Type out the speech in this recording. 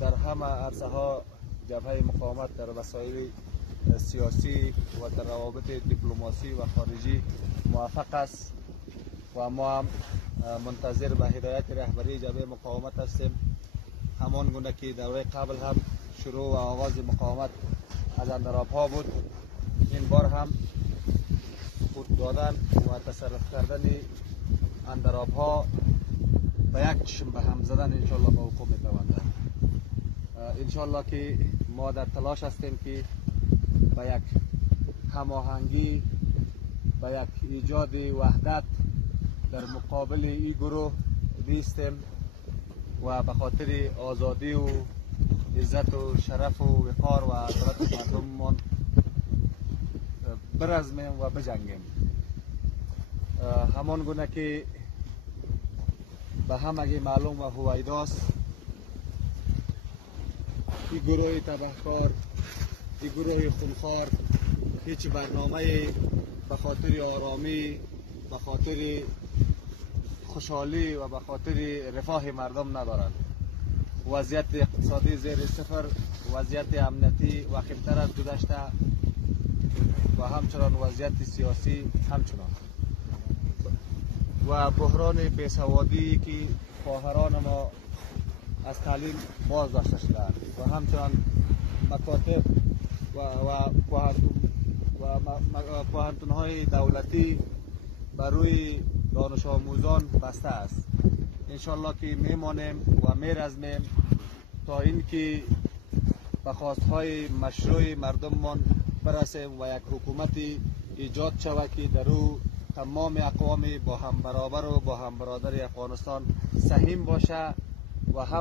در همه عرصه ها جبهه مقاومت در مسائل سیاسی و در روابط دیپلماسی و خارجی موفق است و ما هم منتظر به هدایت رهبری جبهه مقاومت هستیم. همان گونه که دوره قبل هم شروع و آغاز مقاومت از اندراب‌ها بود، این بار هم سقوط دادن و تصرف کردن اندراب‌ها به یک چشم به هم زدن انشالله به وقوع میتواند. انشالله که ما در تلاش هستیم که به یک هماهنگی، به یک ایجاد وحدت در مقابل این گروه بیستیم و به خاطر آزادی و عزت و شرف و وقار و عدالت مردممان برزمیم و بجنگیم. همان گونه که به همگی معلوم و هویداست، این گروه تبهکار، این گروه خونخوار هیچ برنامه به خاطر آرامی، به خاطر خوشحالی و به خاطر رفاه مردم ندارند. وضعیت اقتصادی زیر صفر، وضعیت امنیتی وخیم‌تر از گذشته و همچنان وضعیت سیاسی همچنان و بحران بیسوادی که خواهران ما از تعلیم باز داشته شدند و همچنان مکاتب و پوهنتون‌های دولتی بر روی دانش آموزان بسته است. انشالله که میمانیم و میرزمیم تا اینکه به خواستهای مشروع مردممان برسیم و یک حکومتی ایجاد شود که در او تمام اقوام با هم برابر و با هم برادر افغانستان سهیم باشه و هم